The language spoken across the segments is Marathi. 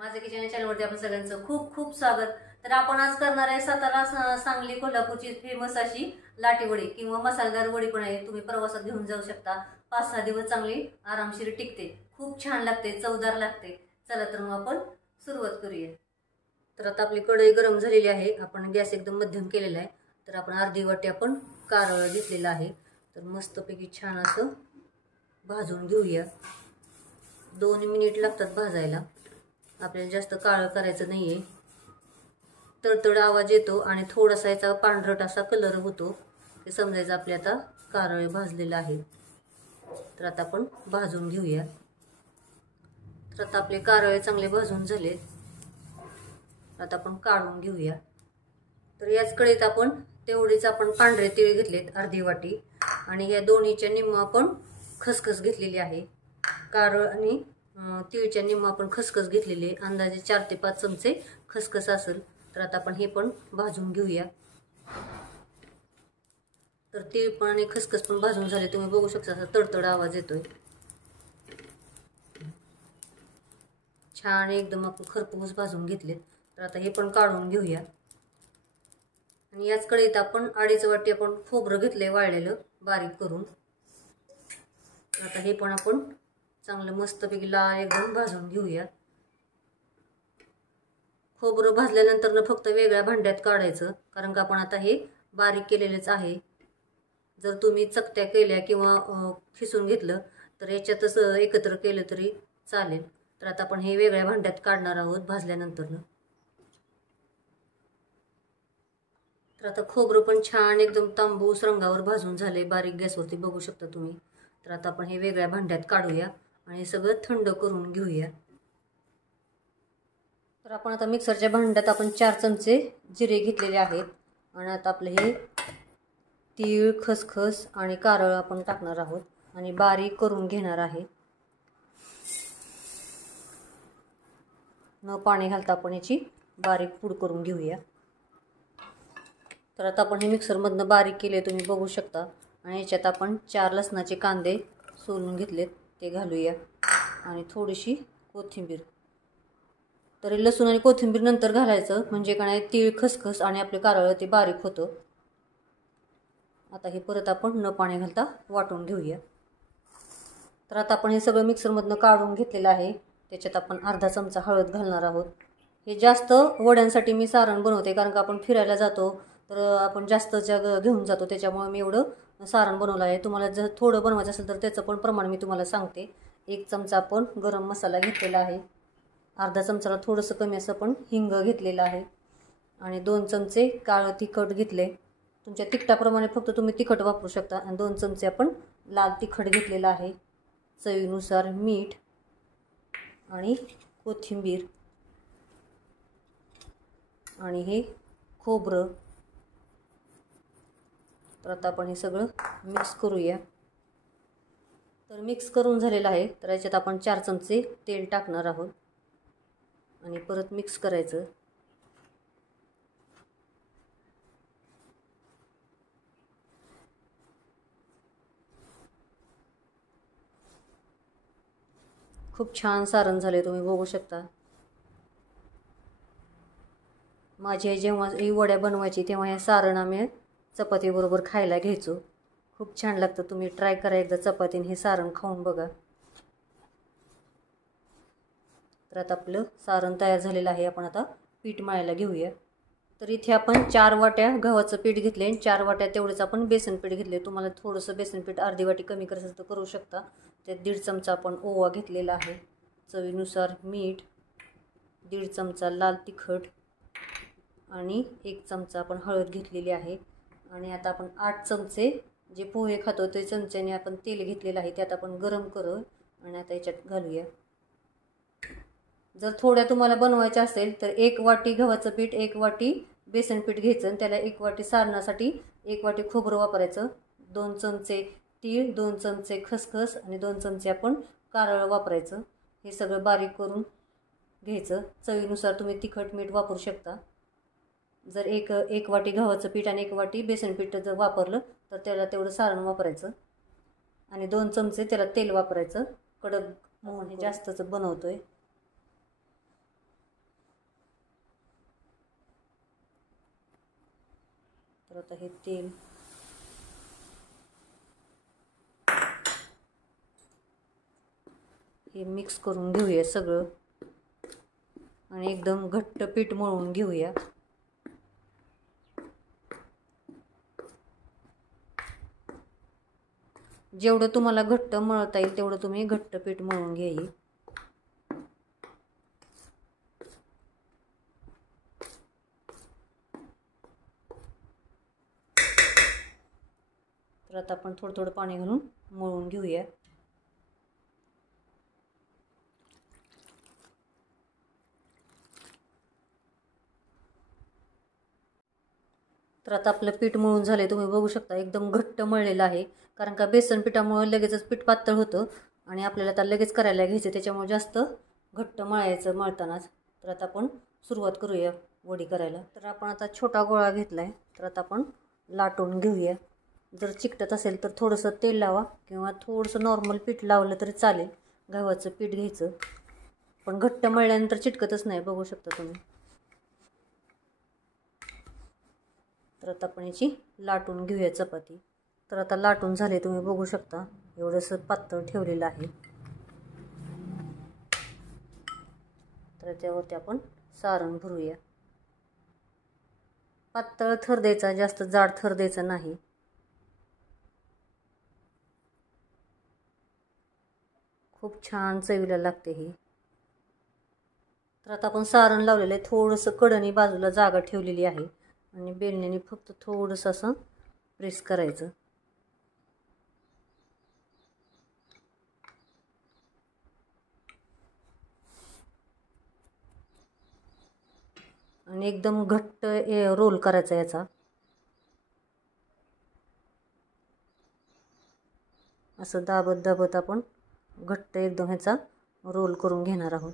माझ्या किचन चॅनलवरती आपण सगळ्यांचं खूप खूप स्वागत। तर आपण आज करणार आहे सातारा सांगली कोल्हापूरची फेमस अशी लाटी वडी किंवा मसालेदार वडी पण आहे। तुम्ही प्रवासात घेऊन जाऊ शकता। 5-6 दिवस चांगली आरामशीर टिकते, खूप छान लागते, चवदार लागते। चला तर मग आपण सुरुवात करूया। तर आता आपली कढई गरम झालेली आहे, आपण गॅस एकदम मध्यम केलेला आहे। तर आपण अर्धी वाटी आपण कारळ घेतलेला आहे। तर मस्तपैकी छान असं भाजून घेऊया। 2 मिनिट लागतात भाजायला, आपल्याला जास्त काळं करायचं नाहीये। तडतड आवाज येतो आणि थोडासा याचा पांढरट असा कलर होतो, ते समजायचं आपले आता कारळे भाजलेलं आहे। तर आता आपण भाजून घेऊया। तर आता आपले कारळे चांगले भाजून झाले, आता आपण काढून घेऊया। तर याच कढईत आपण तेवढीच आपण पांढरे तीळ घेतलेत अर्धी वाटी, आणि या दोन्हीच्या निम्म आपण खसखस घेतलेली आहे। कारळ आणि तीळच्या निम्म आपण खसखस घेतलेली, अंदाजे 4 ते 5 चमचे खसखस असेल। तर आता आपण हे पण भाजून घेऊया। तर तीळ पण आणि खसखस पण भाजून झाले, तुम्ही बघू शकता असा तडतड आवाज येतोय। छान एकदम आपण खरपूस भाजून घेतले। तर आता हे पण काढून घेऊया। आणि याच कढईत आपण 2.5 वाटी आपण खोबरं घेतले वाळलेलं बारीक करून। आता हे पण आपण चांगलं मस्तपैकी लाल एकदम भाजून घेऊया। खोबरं भाजल्यानंतर ना फक्त वेगळ्या भांड्यात काढायचं, कारण का आपण आता हे बारीक केलेलेच आहे। जर तुम्ही चकत्या केल्या किंवा खिसून घेतलं तर याच्यातच एकत्र केलं तरी चालेल। तर आता आपण हे वेगळ्या भांड्यात काढणार आहोत भाजल्यानंतर ना। तर आता खोबरं पण छान एकदम तांबूस रंगावर भाजून झाले, बारीक गॅसवरती बघू शकता तुम्ही। तर आता आपण हे वेगळ्या भांड्यात काढूया आणि सगळं थंड करून घेऊया। तर आपण आता मिक्सरच्या भांड्यात आपण 4 चमचे जिरे घेतलेले आहेत, आणि आता आपले हे तीळ खसखस आणि कारळ आपण टाकणार आहोत आणि बारीक करून घेणार आहे। न पाणी घालता आपण याची बारीक पूड करून घेऊया। तर आता आपण हे मिक्सरमधनं बारीक केले, तुम्ही बघू शकता। आणि याच्यात आपण 4 लसणाचे कांदे सोलून घेतलेत, ते घालूया, आणि थोडीशी कोथिंबीर। तर लसूण आणि कोथिंबीर नंतर घालायचं, म्हणजे काय तीळ खसखस आणि आपले कारळ ते बारीक होतं। आता हे परत आपण न पाणी घालता वाटून घेऊया। तर आता आपण हे सगळं मिक्सरमधनं काढून घेतलेलं आहे। त्याच्यात आपण अर्धा चमचा हळद घालणार आहोत। हे जास्त वड्यांसाठी मी सारण बनवते, कारण का आपण फिरायला जातो तर आपण जास्त घेऊन जातो, त्याच्यामुळे मी एवढं सारण बनवलं आहे। तुम्हाला जर थोडं बनवायचं असेल तर त्याचं पण प्रमाण मी तुम्हाला सांगते। 1 चमचा आपण गरम मसाला घेतलेला आहे, अर्धा चमचाला थोडंसं कमी असं पण हिंग घेतलेलं आहे, आणि 2 चमचे काळं तिखट घेतले। तुमच्या तिखटाप्रमाणे फक्त तुम्ही तिखट वापरू शकता। आणि 2 चमचे आपण लाल तिखट घेतलेलं आहे, चवीनुसार मीठ आणि कोथिंबीर, आणि हे खोबरं। तर आता आपण हे सगळं मिक्स करूया। तर मिक्स करून झालेलं आहे, तर याच्यात आपण 4 चमचे तेल टाकणार आहोत आणि परत मिक्स करायचं। खूप छान सारण झाले, तुम्ही बघू शकता। माझी आई जेव्हा ही वड्या बनवायची तेव्हा हे सारण आम्ही चपातीबरोबर खायला घ्यायचो, खूप छान लागतं। तुम्ही ट्राय करा एकदा चपातीने हे सारण खाऊन बघा। तर आता आपलं सारण तयार झालेलं आहे, आपण आता पीठ मळायला घेऊया। तर इथे आपण 4 वाट्या गव्हाचं पीठ घेतले, 4 वाट्या तेवढेच आपण बेसन पीठ घेतले। तुम्हाला थोडंसं बेसन पीठ अर्धी वाटी कमी करायचं तर करू शकता। त्यात 1.5 चमचा आपण ओवा घेतलेला आहे, चवीनुसार मीठ, 1.5 चमचा लाल तिखट, आणि 1 चमचा आपण हळद घेतलेली आहे। आणि आता आपण 8 चमचे जे पोहे खातो ते चमच्याने आपण तेल घेतलेलं आहे, त्यात आपण गरम करू आणि आता याच्यात घालूया। जर थोड्या तुम्हाला बनवायच्या असेल तर 1 वाटी गव्हाचं पीठ 1 वाटी बेसन पीठ घ्यायचं, आणि त्याला 1 वाटी सारणासाठी 1 वाटी खोबरं वापरायचं, 2 चमचे तीळ, 2 चमचे खसखस आणि 2 चमचे आपण कारळ वापरायचं। हे सगळं बारीक करून घ्यायचं। चवीनुसार तुम्ही तिखट मीठ वापरू शकता। जर एक वाटी गव्हाचं पीठ आणि 1 वाटी बेसन पीठ जर वापरलं तर त्याला तेवढं सारण वापरायचं, आणि 2 चमचे त्याला तेल वापरायचं। कडक मोहन हे जास्तच बनवतोय। तर आता हे तेल हे मिक्स करून घेऊया सगळं आणि एकदम घट्ट पीठ मळून घेऊया. जेवढं तुम्हाला घट्ट मळता येईल तेवढं तुम्ही घट्ट पीठ मळून घ्यायची. तर आता आपण थोडं थोडं पाणी घालून मळून घेऊया. तर आता आपलं पीठ मळून झाले, तुम्ही बघू शकता एकदम घट्ट मळलेलं आहे. कारण का बेसन पिठामुळे लगेचच पीठ पातळ होतं आणि आपल्याला आता लगेच करायला घ्यायचं, त्याच्यामुळे जास्त घट्ट मळायचं मळतानाच. तर आता आपण सुरुवात करूया वडी करायला. तर आपण आता छोटा गोळा घेतला आहे, तर आता आपण लाटून घेऊया. जर चिकटत असेल तर थोडंसं तेल लावा किंवा थोडंसं नॉर्मल पीठ लावलं तरी चालेल. गव्हाचं पीठ घ्यायचं, पण घट्ट मळल्यानंतर चिटकतच नाही, बघू शकता तुम्ही. तर आता आपण याची लाटून घेऊया चपाती. तर आता लाटून झाले, तुम्ही बघू शकता एवढंसं पातळ ठेवलेलं आहे. तर त्यावरती आपण सारण भरूया. पातळ थर द्यायचा, जास्त जाड थर द्यायचा नाही. खूप छान चवीला लागते ही. तर आता आपण सारण लावलेलं आहे, थोडंसं कडेने बाजूला जागा ठेवलेली आहे आणि बेलण्याने फक्त थोडंसं असं प्रेस करायचं. आणि एकदम घट्ट रोल करायचा याचा. असं दाबत दाबत आपण घट्ट एकदम ह्याचा रोल करून घेणार आहोत.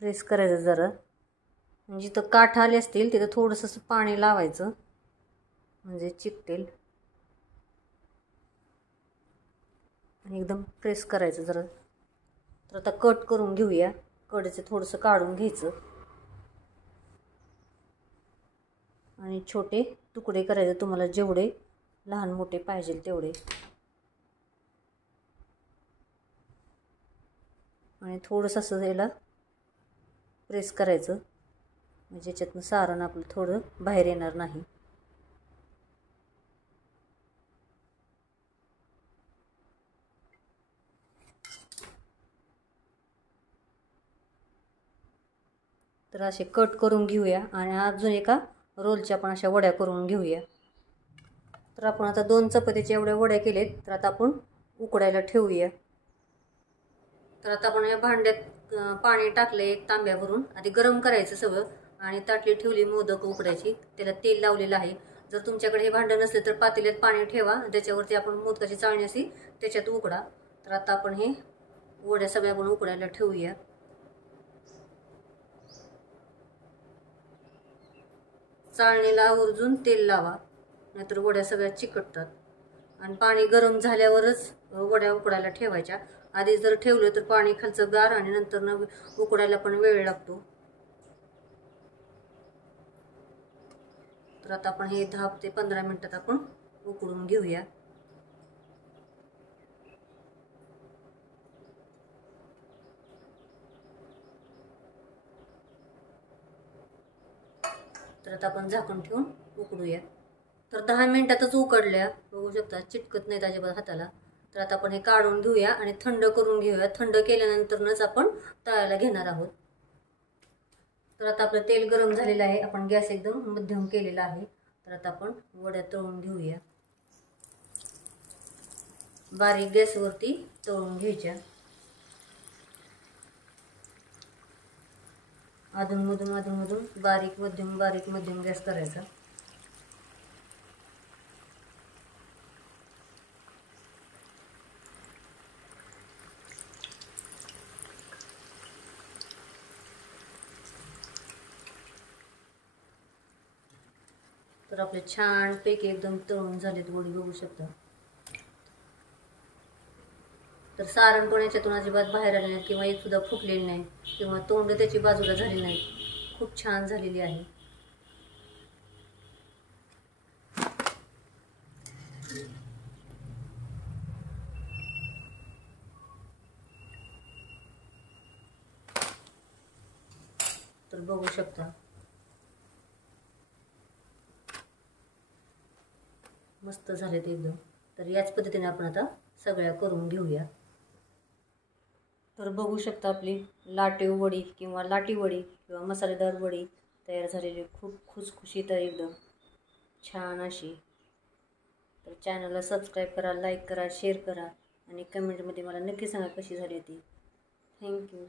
प्रेस करायचं जरा, म्हणजे जिथं काठ आले असतील तिथं थोडंसं पाणी लावायचं, म्हणजे चिकटेल. आणि एकदम प्रेस करायचं जरा. तर आता कट करून घेऊया. कडेचं थोडंसं काढून घ्यायचं आणि छोटे तुकडे करायचे, तुम्हाला जेवढे लहान मोठे पाहिजे तेवढे. आणि थोडंसं असं याला प्रेस करायचं, म्हणजे याच्यातनं सारण आपलं थोडं बाहेर येणार नाही. तर असे कट करून घेऊया आणि अजून एका रोलच्या आपण अशा वड्या करून घेऊया. तर आपण आता 2 चपातीच्या एवढ्या वड्या केलेत, तर आता आपण उकडायला ठेवूया. तर आता आपण या भांड्यात पाणी टाकलं एक तांब्या भरून. आधी गरम करायचं सगळं आणि ताटली ठेवली मोदक उकडायची, त्याला तेल लावलेलं आहे. जर तुमच्याकडे हे भांडं नसले तर पातेल्यात पाणी ठेवा, त्याच्यावरती आपण मोदकाची चाळणी अशी त्याच्यात उकडा. तर आता आपण हे वड्या सगळ्या आपण उकडायला ठेवूया. चाळणीला आवर्जून तेल लावा, नाहीतर वड्या सगळ्या चिकटतात. आणि पाणी गरम झाल्यावरच वड्या उकडायला ठेवायच्या. आधी जर ठेवलं तर पाणी खालचं गार आणि नंतर उकडायला पण वेळ लागतो. तर आता आपण हे 10 ते 15 मिनिटात आपण उकडून घेऊया. तर आता आपण झाकण ठेवून उकडूया. तर 10 मिनिटातच उकडल्या, बघू शकता चिटकत नाही अजिबात हाताला. तर आता आपण हे काढून घेऊया आणि थंड करून घेऊया. थंड केल्यानंतरच आपण तळायला घेणार आहोत. तर आता आपलं तेल गरम झालेलं आहे, आपण गॅस एकदम मध्यम केलेला आहे. तर आता आपण वड्या तळून घेऊया. बारीक गॅसवरती तळून घ्यायच्या. अधूनमधून बारीक मध्यम गॅस करायचा. तर आपले छानपैकी एकदम तळून झालेत वडी, बघू शकता. तर सारण पण याच्यातून अजिबात बाहेर आले नाही किंवा एक सुद्धा फुटलेली नाही किंवा तोंड त्याची बाजूला झाली नाही. खूप छान झालेली आहे. तर बघू शकता मस्त झालेत एकदम. तर याच पद्धतीने आपण आता सगळ्या करून घेऊया. तर बघू शकता आपली लाटीव वडी किंवा लाटी वडी किंवा मसालेदार वडी तयार झालेली. खूप खुसखुशीत आहे एकदम छान अशी. तर चॅनलला सबस्क्राईब करा, लाईक करा, शेअर करा आणि कमेंटमध्ये मला नक्की सांगा कशी झाली ती. थँक्यू.